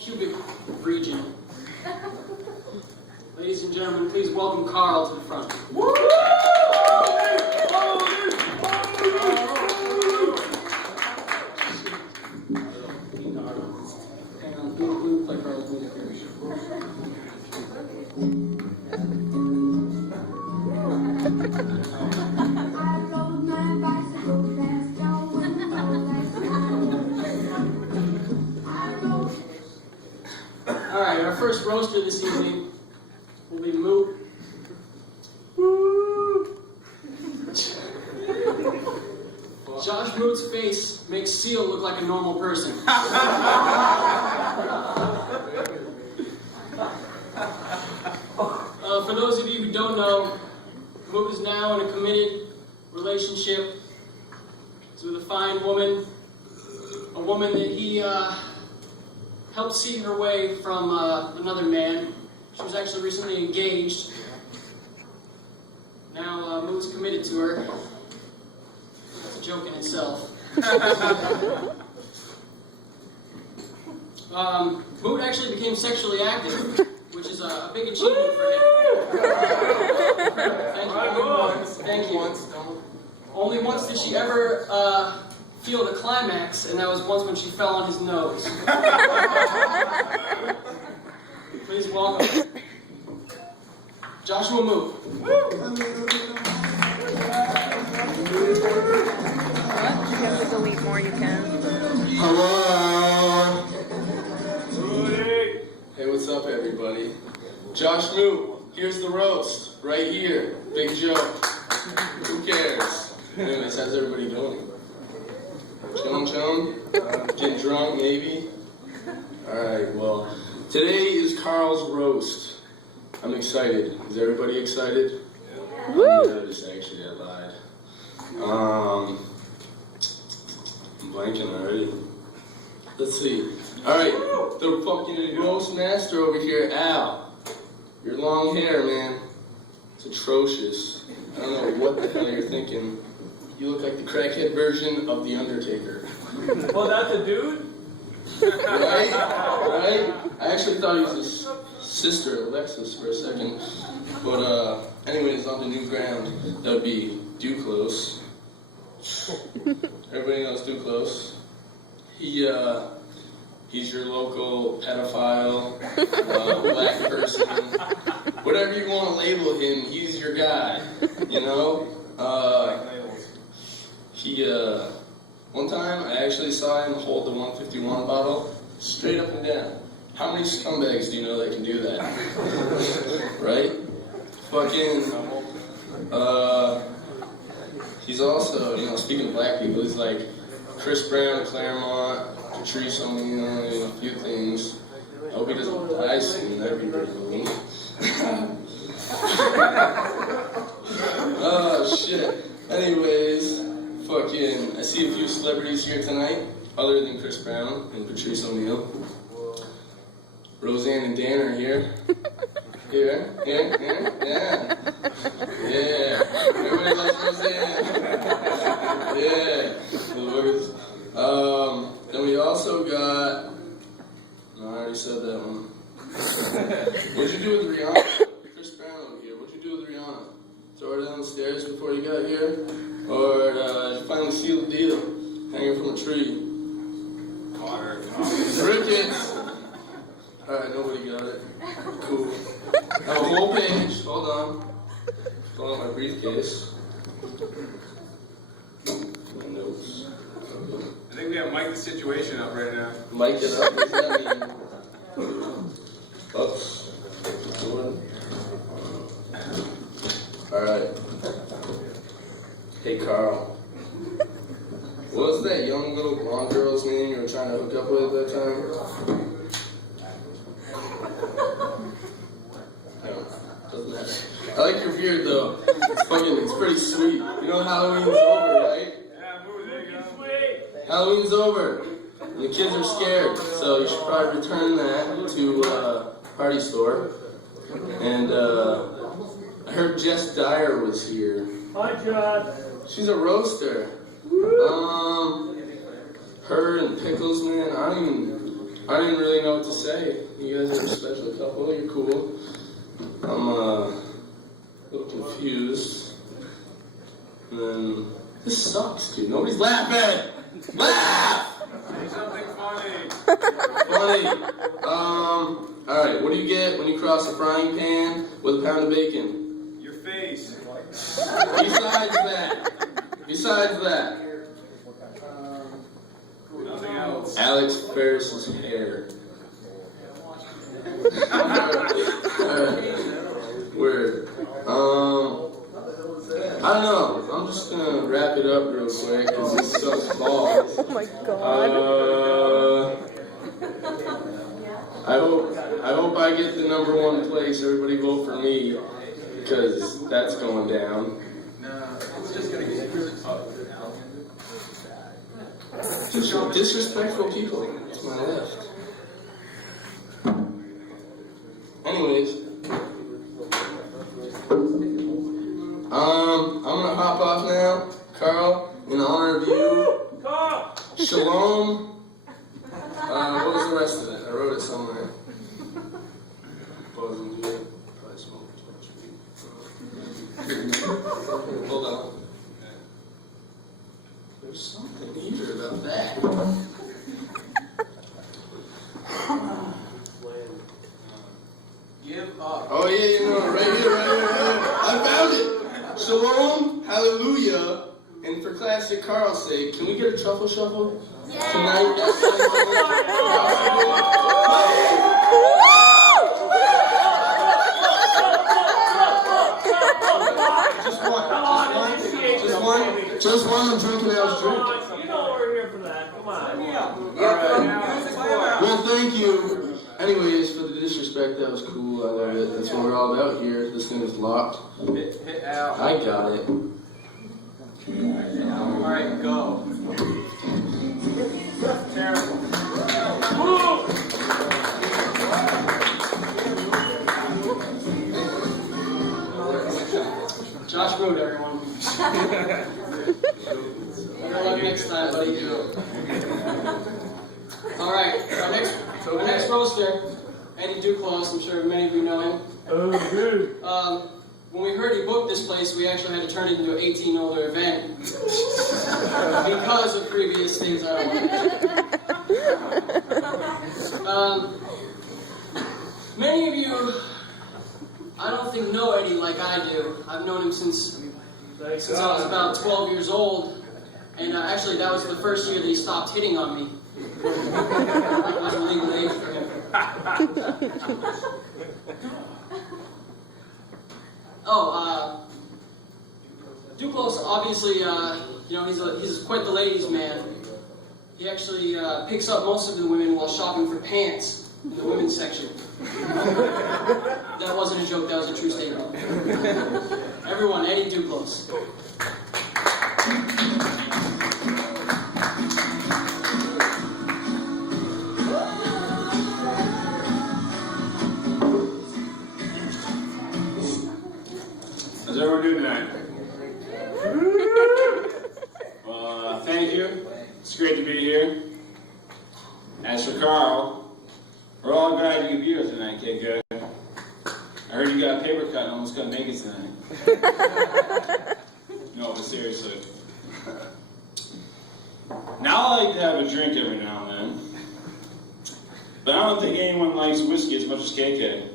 pubic region. Ladies and gentlemen, please welcome Karl to the front. Woo! Alright, our first roaster this evening will be Moot. Josh Moot's face makes Seal look like a normal person. For those of you who don't know, Moot is now in a committed relationship. He's with a fine woman, a woman that he helped see her way from another man. She was actually recently engaged. Now Moot's committed to her. That's a joke in itself. Moot actually became sexually active, which is a big achievement for him. Thank you. Only once did she ever feel the climax, and that was once when she fell on his nose. Please welcome Joshua Moot. You have to delete more, you can. Hello. Hey, what's up, everybody? Josh Moot, here's the roast, right here. Big joke. Who cares? Anyways, how's everybody doing? Chillin'? Get drunk, maybe? Alright, well, today is Karl's roast. I'm excited. Is everybody excited? Yeah. I'm nervous, actually, I lied. I'm blanking already. Let's see. Alright, the fucking roast master over here, Al. Your long hair, man. It's atrocious. I don't know what the hell you're thinking. You look like the crackhead version of The Undertaker. Well, that's a dude? Right? I actually thought he was his sister, Alexis, for a second. But, anyways, on the new ground, that would be Duclos. Everybody knows Duclos. He's your local pedophile, black person. Whatever you want to label him, he's your guy, you know? One time I actually saw him hold the 151 bottle straight up and down. How many scumbags do you know that can do that? Right? Fucking, he's also, you know, speaking of black people, he's like Chris Brown, Claremont, Patrice O'Neal, you know, a few things. I hope he doesn't die soon, that'd be pretty cool. Oh, shit. Anyways, fucking, I see a few celebrities here tonight, other than Chris Brown and Patrice O'Neal. Roseanne and Dan are here. Here, yeah. Yeah. Everybody loves Roseanne. Yeah. Then we also got, no, I already said that one. What'd you do with Rihanna? Chris Brown over here. What'd you do with Rihanna? Throw her down the stairs before you got here? Or did you finally seal the deal? Hanging from a tree? Crickets! Alright, nobody got it. Cool. Now, a whole page. Hold on. Pull out my briefcase. My notes. I think we have Mike the Situation up right now. Mic it up. What does that mean? Oops. Alright. Hey, Karl. What was that young little blonde girl's name you were trying to hook up with at that time? Doesn't matter. I like your beard though. It's pretty sweet. You know Halloween's over, right? Yeah, move, there you go. Halloween's over. And the kids are scared, so you should probably return that to party store. And I heard Jess Dyer was here. Hi, Josh. She's a roaster. Her and Pickles, man. I I didn't really know what to say. You guys are a special couple. You're cool. I'm a little confused. And then this sucks, dude. Nobody's laughing. Laugh. Say something funny. Funny. All right. What do you get when you cross a frying pan with a pound of bacon? Your face. Besides that. Nothing else. Alex Ferris's hair. Word. I don't know. I'm just gonna wrap it up real quick because this sucks balls. Oh my god. I hope I get the #1 place. Everybody vote for me because that's going down. It's just gonna get really tough. Just disrespectful people to my left. Anyways, I'm gonna hop off now. Carl, in honor of you, shalom. What was the rest of it? I wrote it somewhere. Wasn't good. Probably smoked too much weed. Hold on. There's something here about that. Give up. Oh yeah, you know, right here. I found it. Shalom, hallelujah, and for classic Carl's sake, can we get a truffle shuffle tonight? Just one. I'm drinking out of drink. You know we're here for that. Come on. Well, thank you. Anyways, for the disrespect, that was cool. I love it. That's what we're all about here. This thing is locked. Hit out. I got it. Alright, go. Terrible. Josh Root, everyone. Better luck next time, buddy. All right, our next roaster, Eddie Duclos. I'm sure many of you know him. Oh, good. When we heard he booked this place, we actually had to turn it into an 18-older event because of previous things I don't want. Many of you, I don't think know Eddie like I do. I've known him since I was about 12 years old, and actually that was the first year that he stopped hitting on me. It was a legal age for him. Duclos, obviously, he's quite the ladies' man. He actually picks up most of the women while shopping for pants in the women's section. That wasn't a joke, that was a true statement. Everyone, Eddie Duclos. How's everyone doing tonight? Well, thank you. It's great to be here. As for Carl, we're all glad you could be here tonight, kid. Good. I heard you got a paper cut and almost couldn't make it tonight. No, but seriously. Now I like to have a drink every now and then. But I don't think anyone likes whiskey as much as KK.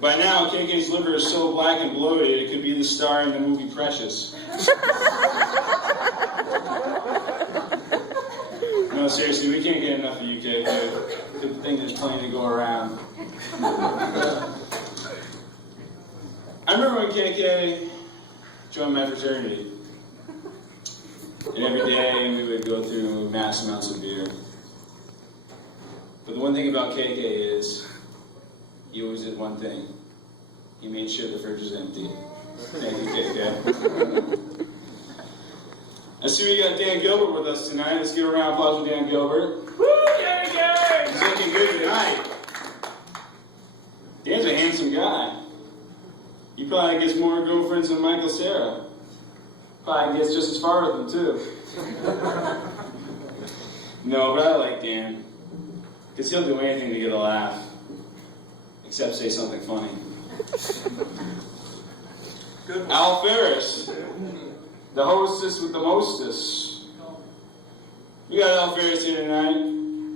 By now, KK's liver is so black and bloated, it could be the star in the movie Precious. No, seriously, we can't get enough of you, KK. Good thing there's plenty to go around. I remember when KK joined my fraternity. And every day we would go through mass amounts of beer. But the one thing about KK is, he always did one thing. He made sure the fridge was empty. Thank you, KK. I see we got Dan Gilbert with us tonight. Let's give a round of applause for Dan Gilbert. Woo, gang, gang! He's looking good tonight. Dan's a handsome guy. He probably gets more girlfriends than Michael Cera. Probably gets just as far with them, too. No, but I like Dan. Because he'll do anything to get a laugh, except say something funny. Good. Al Ferris, the hostess with the mostest. We got Al Ferris here tonight.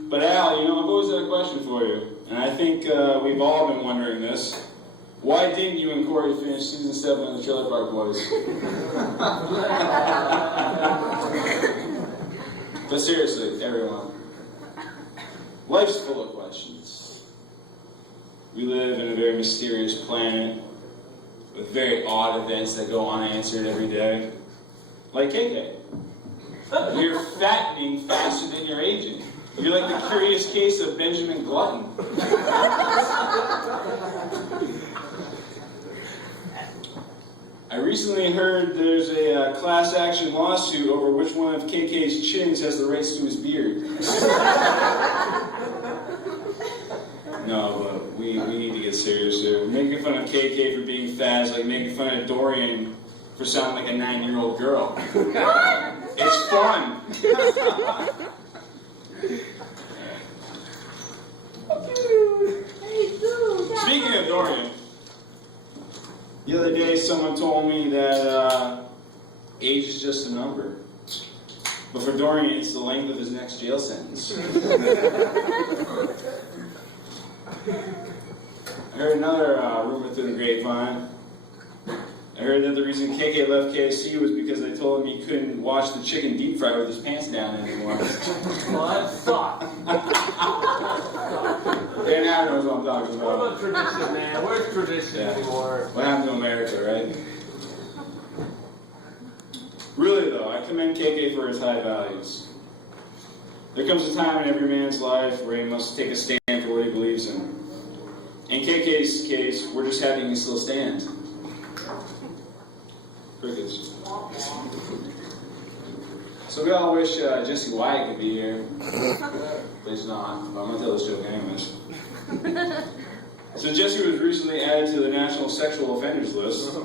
But Al, I've always had a question for you. And I think we've all been wondering this. Why didn't you and Corey finish season 7 of the Trailer Park Boys? But seriously, everyone. Life's full of questions. We live in a very mysterious planet with very odd events that go unanswered every day. Like KK. You're fattening faster than you're aging. You're like the curious case of Benjamin Glutton. I recently heard there's a class action lawsuit over which one of KK's chins has the rights to his beard. No, but we need to get serious here. Making fun of KK for being fat is like making fun of Dorian for sounding like a 9-year-old girl. It's fun. Speaking of Dorian, the other day someone told me that age is just a number. But for Dorian, it's the length of his next jail sentence. I heard another rumor through the grapevine. I heard that the reason KK left KFC was because they told him he couldn't watch the chicken deep fry with his pants down anymore. What? Fuck. Dan Adam knows what I'm talking What about. about tradition, man? Where's tradition anymore? What happened to America, right? Really though, I commend KK for his high values. There comes a time in every man's life where he must take a stand for what he believes in. In KK's case, we're just happy he still stands. Crickets. So we all wish Jesse Wyatt could be here, but he's not. But I'm gonna tell this joke anyways. So Jesse was recently added to the National Sexual Offenders List.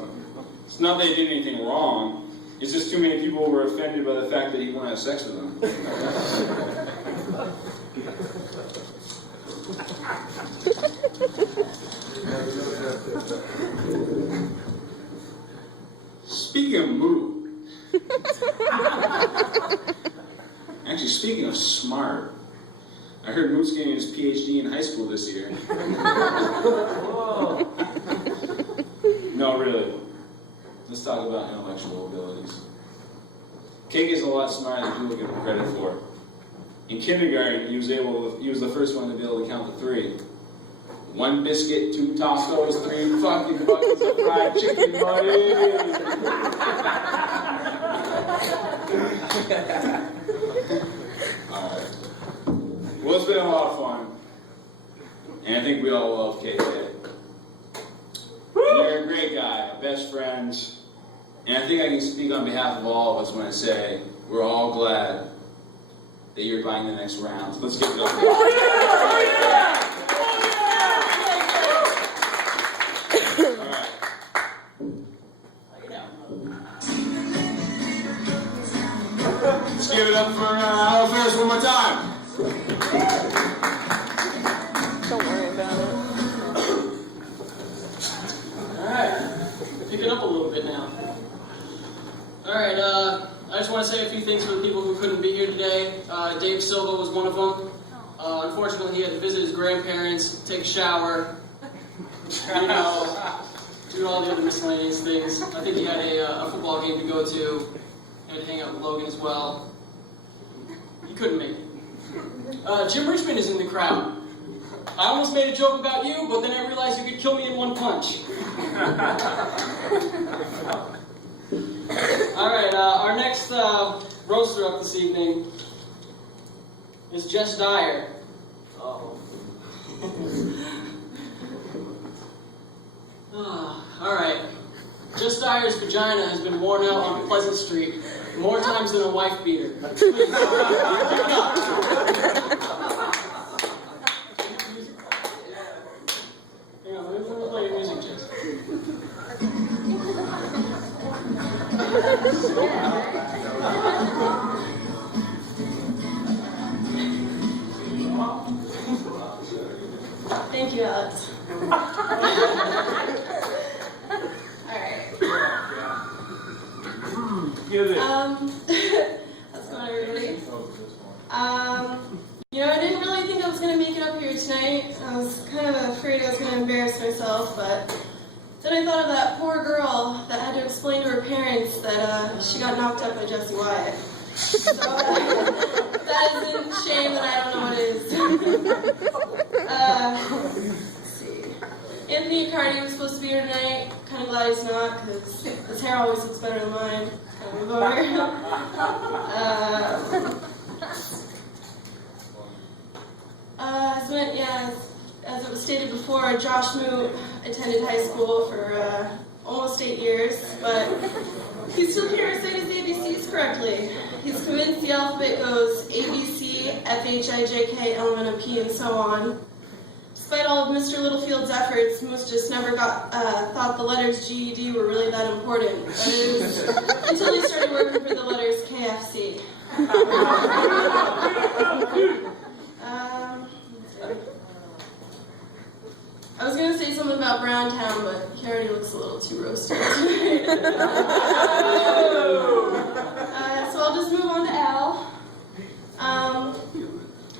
It's not that he did anything wrong. It's just too many people were offended by the fact that he won't have sex with them. Speaking of mood, actually speaking of smart, I heard Moot's getting his PhD in high school this year. Whoa. No, really. Let's talk about intellectual abilities. Cake is a lot smarter than people give him credit for. In kindergarten, he was the first one to be able to count to 3. 1 biscuit, 2 tacos, 3 fucking buckets of fried chicken, buddy. Alright. Well, it's been a lot of fun. And I think we all love KK. You're a great guy, a best friend. And I think I can speak on behalf of all of us when I say we're all glad that you're buying the next round. Let's get going. Oh yeah! Alright. Let's give it up for Al Ferris one more time. Don't worry about it. Alright, picking up a little bit now. Alright, I just want to say a few things for the people who couldn't be here today. Dave Silva was one of them. Unfortunately, he had to visit his grandparents, take a shower, do all the other miscellaneous things. I think he had a football game to go to, and to hang out with Logan as well. He couldn't make it. Jim Richmond is in the crowd. I almost made a joke about you, but then I realized you could kill me in one punch. Alright, our next roaster up this evening is Jess Dyer. Oh. Alright. Jess Dyer's vagina has been worn out on Pleasant Street more times than a wife beater. Hang on, let me play your music, Jess. Thank you, Alex. Alright. Give it. How's it going, everybody? I didn't really think I was going to make it up here tonight. I was kind of afraid I was going to embarrass myself, but then I thought of that poor girl that had to explain to her parents that she got knocked up by Jesse Wyatt. So, that isn't shame that I don't know what it is. Let's see. Anthony Accardi was supposed to be here tonight. Kind of glad he's not, because his hair always looks better than mine. Kind of move over. As it was stated before, Josh Moot attended high school for almost 8 years, but he's still can't recite his ABCs correctly. He's convinced the alphabet goes ABC, FHIJK, LMNOP, and so on. Despite all of Mr. Littlefield's efforts, Moose just never thought the letters GED were really that important. But it was until he started working for the letters KFC. I was going to say something about Browntown, but he already looks a little too roasted tonight. So I'll just move on to Al.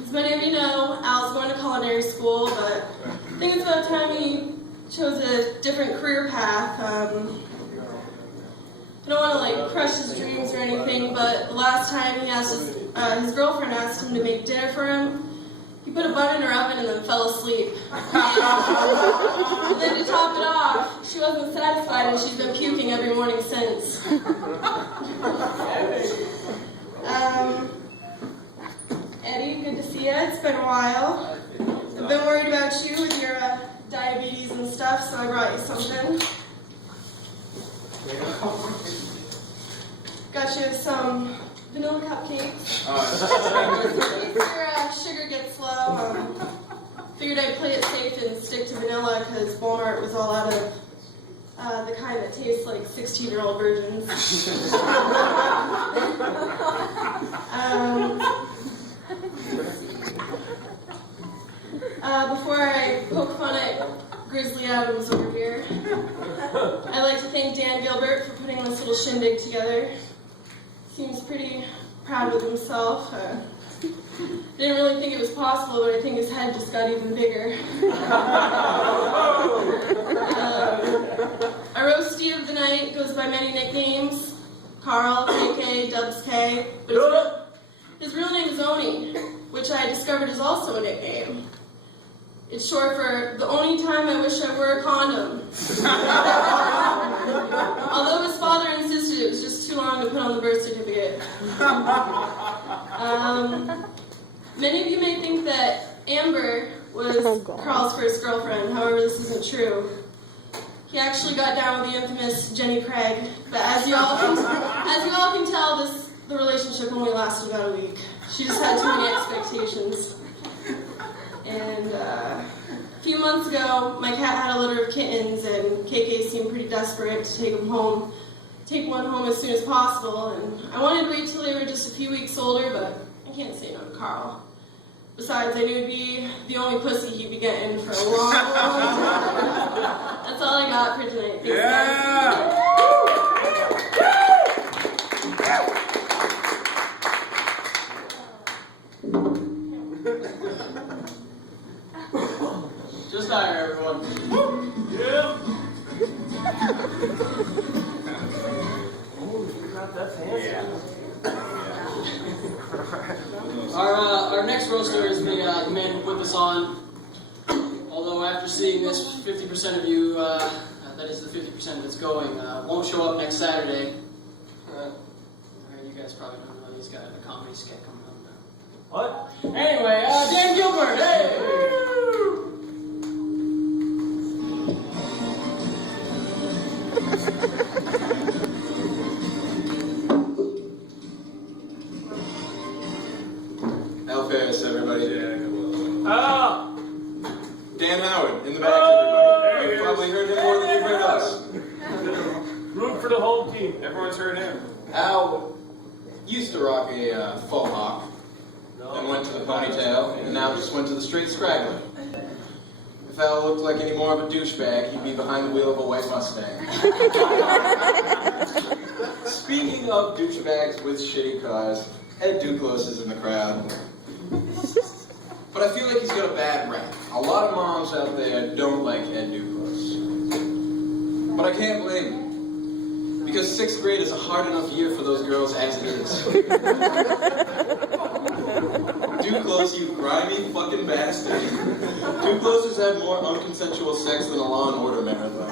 As many of you know, Al's going to culinary school, but I think it's about time he chose a different career path. I don't want to crush his dreams or anything, but the last time he asked his girlfriend asked him to make dinner for him, he put a bun in her oven and then fell asleep. And then to top it off, she wasn't satisfied and she's been puking every morning since. Eddie, good to see you. It's been a while. I've been worried about you with your diabetes and stuff, so I brought you something. Got you some vanilla cupcakes. In case your sugar gets low, figured I'd play it safe and stick to vanilla because Walmart was all out of the kind that tastes like 16-year-old virgins. Before I poke fun at Grizzly Adams over here, I'd like to thank Dan Gilbert for putting this little shindig together. Seems pretty proud of himself. Didn't really think it was possible, but I think his head just got even bigger. Our roastie of the night goes by many nicknames: Karl, KK, Dubs K, but his real name is Oni, which I discovered is also a nickname. It's short for the only time I wish I wore a condom. Although his father insisted it was just too long to put on the birth certificate. Many of you may think that Amber was Carl's first girlfriend. However, this isn't true. He actually got down with the infamous Jenny Craig. But as you all can tell, the relationship only lasted about a week. She just had too many expectations. And a few months ago, my cat had a litter of kittens, and KK seemed pretty desperate to take one home as soon as possible. And I wanted to wait till they were just a few weeks older, but I can't say no to Karl. Besides, I knew it'd be the only pussy he'd be getting for a long, long time. That's all I got for tonight. Thanks, guys. Just hire everyone. Yeah. That's handsome. Our next roaster is the man who put this on. Although after seeing this, 50% of you, that is the 50% that's going, won't show up next Saturday. You guys probably don't know he's got a comedy skit coming up now. What? Anyway, Dan Gilbert, hey! Hellfest, everybody. Ah! Dan Howard, in the back, everybody. There he You've is. probably heard him more than you've heard us. Root for the whole team. Everyone's heard him. Al used to rock a faux hawk, then went to the ponytail, and now just went to the straight scraggler. If Al looked like any more of a douchebag, he'd be behind the wheel of a white Mustang. Speaking of douchebags with shitty cars, Ed Duclos is in the crowd. But I feel like he's got a bad rap. A lot of moms out there don't like Ed Duclos. But I can't blame them. Because 6th grade is a hard enough year for those girls as it is. Duclos, you grimy fucking bastard. Duclos has had more unconsensual sex than a Law and Order marathon.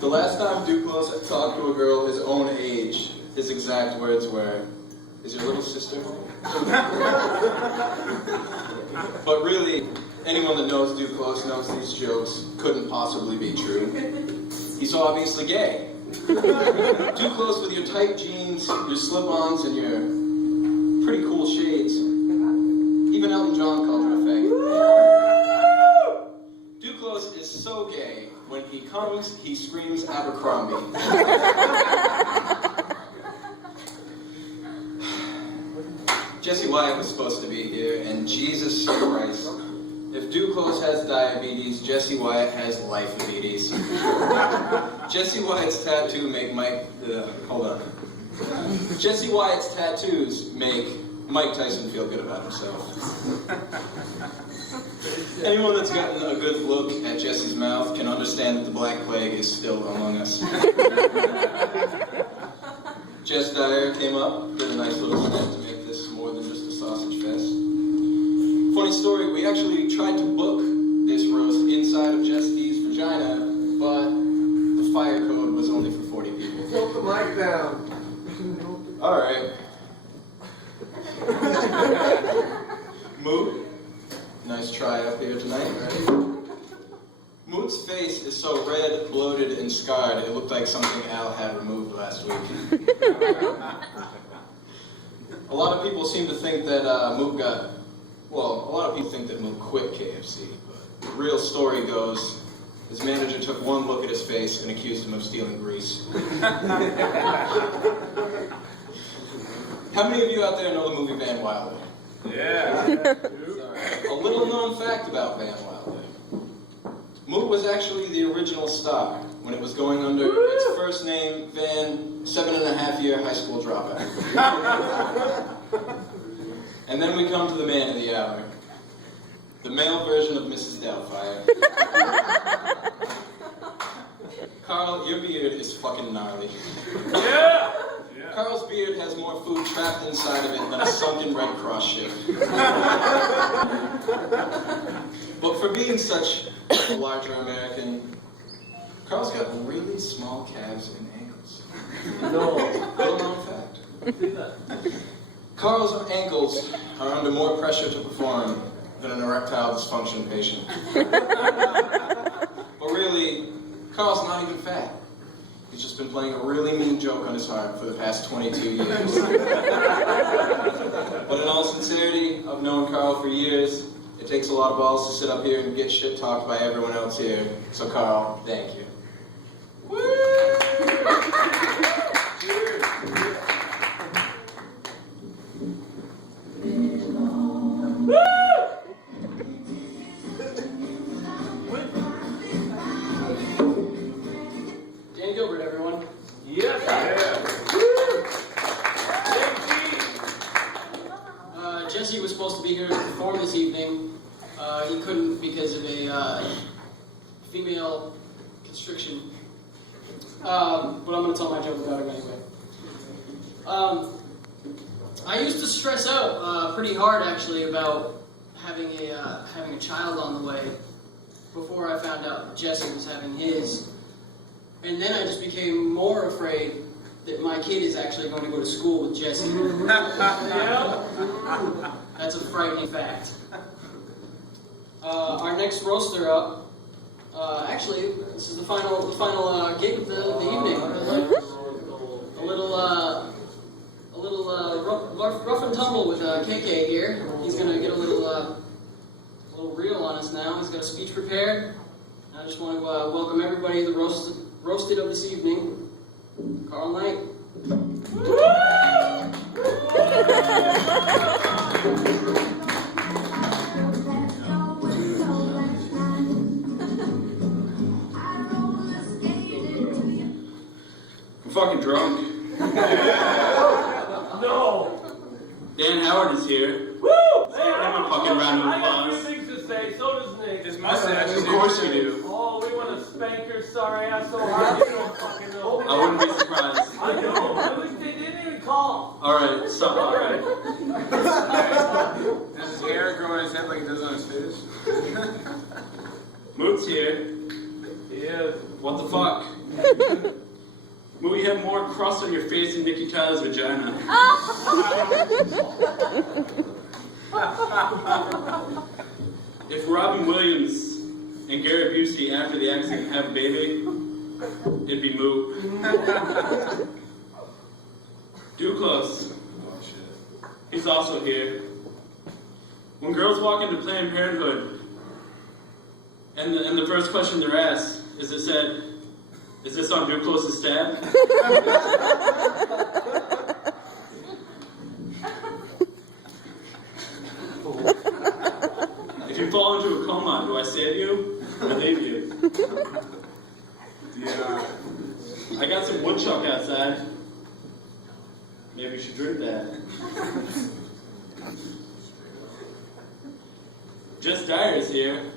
The last time Duclos had talked to a girl his own age, his exact words were, "Is your little sister home?" But really, anyone that knows Duclos knows these jokes couldn't possibly be true. He's obviously gay. Duclos, with your tight jeans, your slip-ons, and your pretty cool shades. Even Elton John called her a faggot. Duclos is so gay, when he comes, he screams Abercrombie. Jesse Wyatt was supposed to be here, and Jesus Christ. If Duclos has diabetes, Jesse Wyatt has life-abetes. Jesse Wyatt's tattoo make Jesse Wyatt's tattoos make Mike Tyson feel good about himself. Anyone that's gotten a good look at Jesse's mouth can understand that the Black Plague is still among us. Jess Dyer came up, did a nice little stint to make this more than just a sausage fest. Funny story, we actually tried to book this roast inside of Jesse's vagina, but the fire code was only for 40 people. Put the mic down. Alright. Moot, nice try up here tonight, right? Moot's face is so red, bloated, and scarred, it looked like something Al had removed last week. A lot of people seem to think that a lot of people think that Moot quit KFC, but the real story goes, his manager took one look at his face and accused him of stealing grease. How many of you out there know the movie Van Wilder? Yeah. A little known fact about Van Wilder. Moot was actually the original star when it was going under its first name, Van 7.5-year high school dropout. And then we come to the man of the hour. The male version of Mrs. Doubtfire. Karl, your beard is fucking gnarly. Yeah. Karl's beard has more food trapped inside of it than a sunken Red Cross ship. But for being such a larger American, Karl's got really small calves and ankles. No. Little known fact. Karl's ankles are under more pressure to perform than an erectile dysfunction patient. But really, Karl's not even fat. He's just been playing a really mean joke on his heart for the past 22 years. But in all sincerity, I've known Karl for years. It takes a lot of balls to sit up here and get shit talked by everyone else here. So Karl, thank you. Woo! Dan Gilbert, everyone. Yes. Jesse was supposed to be here to perform this evening. He couldn't because of a female constriction. But I'm going to tell my joke about him anyway. I used to stress out pretty hard, actually, about having a child on the way before I found out Jesse was having his. And then I just became more afraid that my kid is actually going to go to school with Jesse. Yeah. That's a frightening fact. Our next roaster up, actually, this is the final gig of the evening. A little rough and tumble with KK here. He's going to get a little reel on us now. He's got a speech prepared. I just want to welcome everybody to the roasted of this evening. Karl Knight. fucking drunk. No. Dan Howard is here. Woo! Give him a fucking round of I got applause. few things to say. So does Nick. His mustache is Of course you do. Oh, we want to spank your sorry ass so hard you don't fucking know. I wouldn't be surprised. I know. At least they didn't even call. Alright, stop. All right. Does his hair grow on his head like it does on his face? Moot's here. Yeah. What the fuck? Moot, you have more crust on your face than Nikki Tyler's vagina. If Robin Williams and Gary Busey after the accident have a baby, it'd be Moot. Duclos. He's also here. When girls walk into Planned Parenthood, and the first question they're asked is it said, "Is this on Duclos' stab?" If you fall into a coma, do I save you or leave you? Yeah. I got some woodchuck outside. Maybe you should drink that. Jess Dyer's here.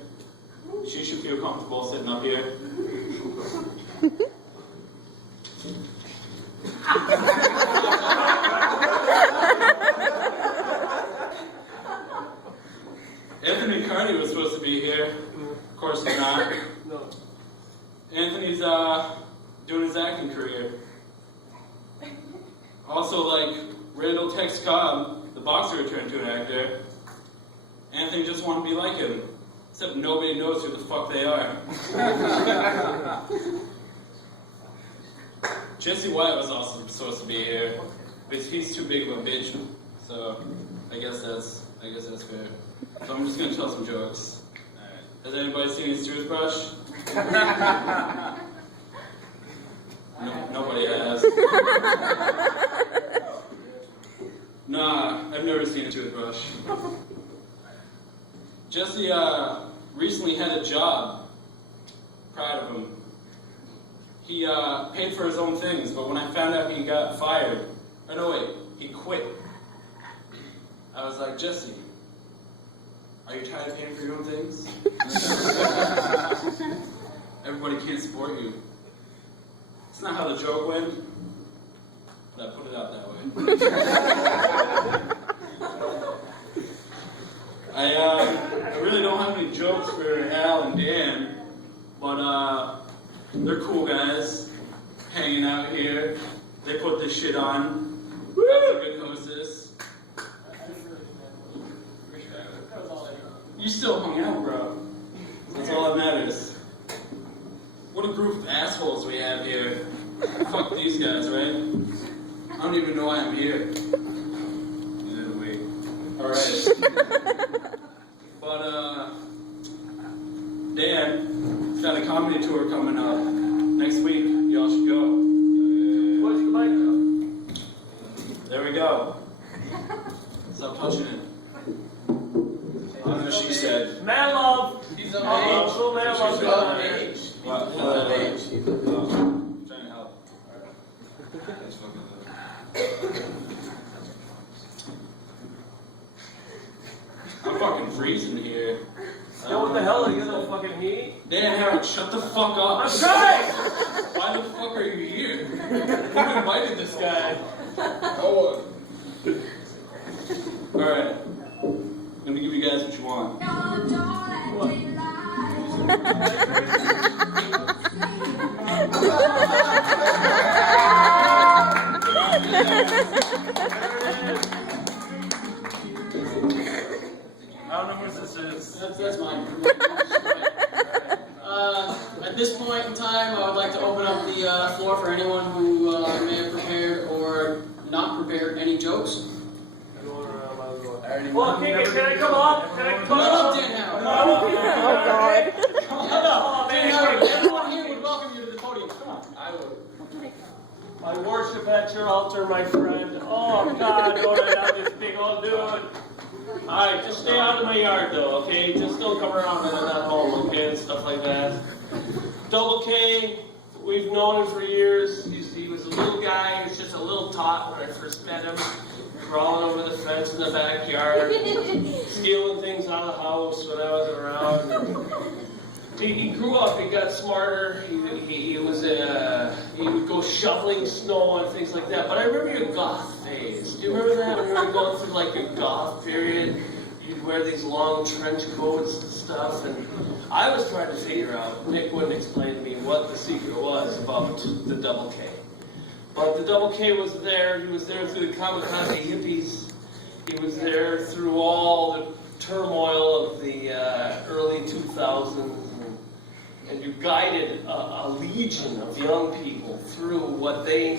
She should feel comfortable sitting up here. Anthony Carney was supposed to be here. Of course he's not. No. Anthony's doing his acting career. Also, like Randall Tex Cobb, the boxer who turned to an actor, Anthony just wanted to be like him. Except nobody knows who the fuck they are. Jesse White was also supposed to be here, but he's too big of a bitch, so I guess that's fair. So I'm just gonna tell some jokes. Alright. Has anybody seen his toothbrush? No, nobody has. Nah, I've never seen a toothbrush. Jesse recently had a job. Proud of him. He paid for his own things, but when I found out he got fired, he quit. I was like, Jesse, are you tired of paying for your own things? Everybody can't support you. It's not how the joke went, but I put it out that way. I really don't have any jokes for Al and Dan, but they're cool guys, hanging out here. They put this shit on. That's a good hostess. You still hung out, bro. That's all that matters. What a group of assholes we have here. Fuck these guys, right? I don't even know why I'm here. Neither do we. Alright. But, Dan's got a comedy tour coming up next week. Y'all should go. What's the mic? There we go. Stop touching it. I don't know, she said. Man love. He's of Oh, so man love. She's of age. What? Of age. I'm trying to help. That's fucking good. I'm fucking freezing here. Yo, what the hell? Are you in the fucking heat? Dan Howard, shut the fuck up. I'm trying! Why the fuck are you here? Who invited this guy? Oh, Alright. I'm gonna give you guys what you want. I don't know who this is. That's mine. At this point in time, I would like to open up the floor for anyone who may have prepared or not prepared any jokes. Well, can I come up? Can I come Come on up, up? Dan Howard. I won't be Oh, God. Oh, Dan man. Howard, everyone here would welcome you to the podium. Come on. I would. I worship at your altar, my friend. Oh, God, don't I have this big old dude? Alright, just stay out of my yard, though, okay? Just don't come around when I'm not home, okay? And stuff like that. Double K, We've known him for years. He was a little guy. He was just a little tot when I first met him. Crawling over the fence in the backyard, stealing things out of the house when I wasn't around. He grew up. He got smarter. He would go shoveling snow and things like that. But I remember your goth phase. Do you remember that? When you were going through like your goth period, you'd wear these long trench coats and stuff. And I was trying to figure out. Nick wouldn't explain to me what the secret was about the double K. But the double K was there. He was there through the kamikaze hippies. He was there through all the turmoil of the early 2000s. And you guided a legion of young people through what they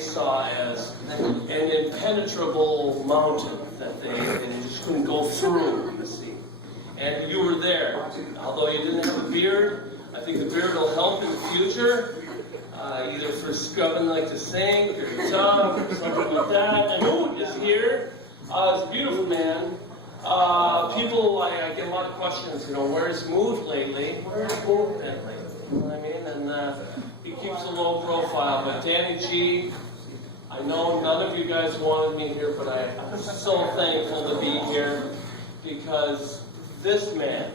saw as an impenetrable mountain that they just couldn't go through, you see. And you were there. Although you didn't have a beard, I think the beard will help in the future. Either for scrubbing like the sink or tub or something like that. And who is here? It's a beautiful man. People, I get a lot of questions, where's moved lately? Where's moved been lately? You know what I mean? And he keeps a low profile. But Danny G, I know none of you guys wanted me here, but I'm so thankful to be here because this man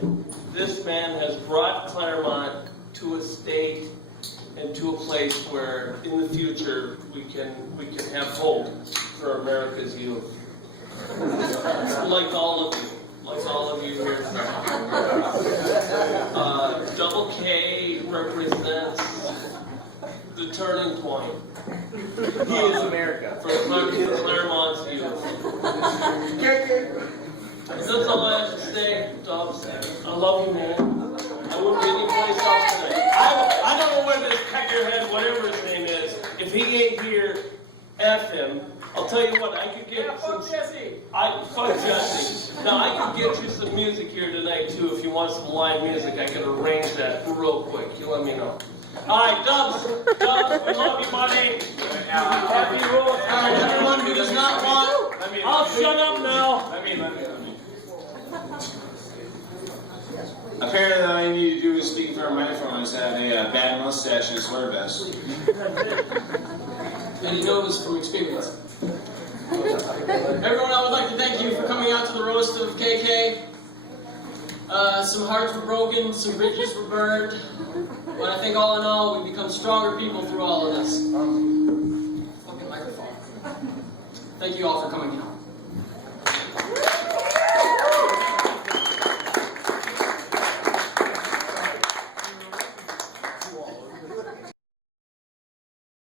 has brought Claremont to a state and to a place where in the future we can have hope for America's youth. Like all of you here. Double K represents the turning point. He is America. For Claremont's youth. That's all I have to say, Dubs. I love you, man. I wouldn't be any place else today. I don't know where this peckerhead, whatever his name is, if he ain't here, F him. I'll tell you what, I could get some... Fuck Jesse! Fuck Jesse. Now, I could get you some music here tonight, too. If you want some live music, I could arrange that real quick. You let me know. Alright, Dubs, we love you, buddy. Happy Rose. Alright, everyone who does not want... I'll shut up now. Let me. Apparently, all you need to do is speak for a microphone is have a bad mustache and a swear vest. And he knows from experience. Everyone, I would like to thank you for coming out to the roast of KK. Some hearts were broken, some bridges were burned, but I think all in all, we become stronger people through all of this. Fucking microphone. Thank you all for coming out.